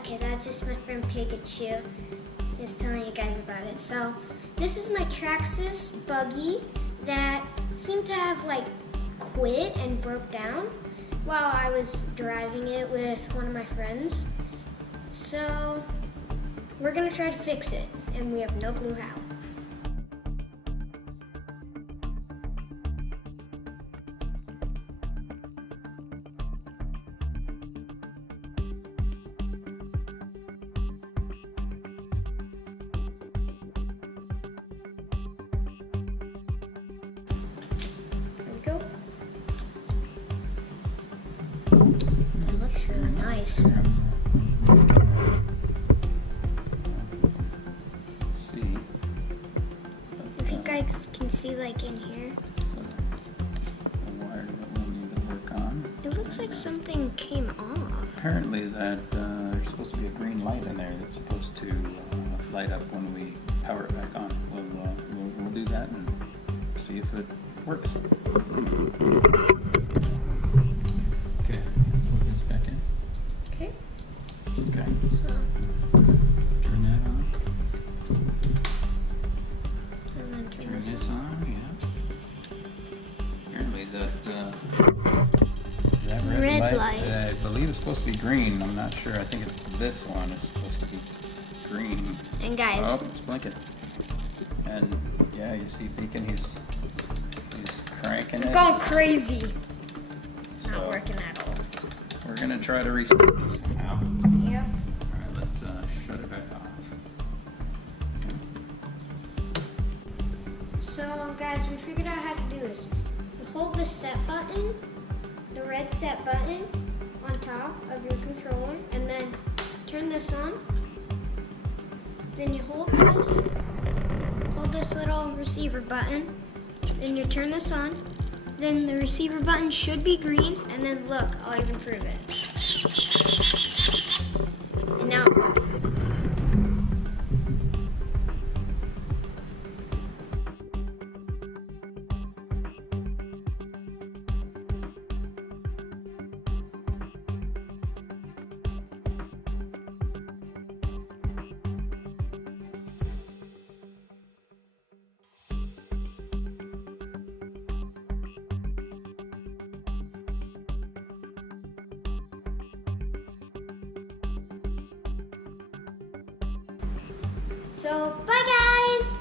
Okay, that's just my friend Pikachu. Just telling you guys about it. So, this is my Traxxas buggy that seemed to have like quit and broke down while I was driving it with one of my friends. So, we're gonna try to fix it, and we have no clue how. Go. It looks really nice. See. If you guys can see, like in here, The wire that we need to work on. it looks like something came off. Apparently that there's supposed to be a green light in there that's supposed to light up when we power it back on. We'll do that and see if it works. Okay, put this back in. Okay. Okay, So, turn that on. and then turn Turn this this on. on, yeah. Apparently that Red light. I believe it's supposed to be green. I'm not sure. I think it's this one is supposed to be green. And guys, Oh, it's blinking. And yeah, you see Beacon, he's cranking it's it. going crazy. Not So, working at all. we're gonna try to restart this now. Yep. Alright, let's shut it back off. So guys, we figured out how to do this. You hold the set button, the red set button on top of your controller, and then turn this on. Then you hold this little receiver button, then you turn this on. Then the receiver button should be green, and then look, I'll even prove it. And now it works. So, bye guys!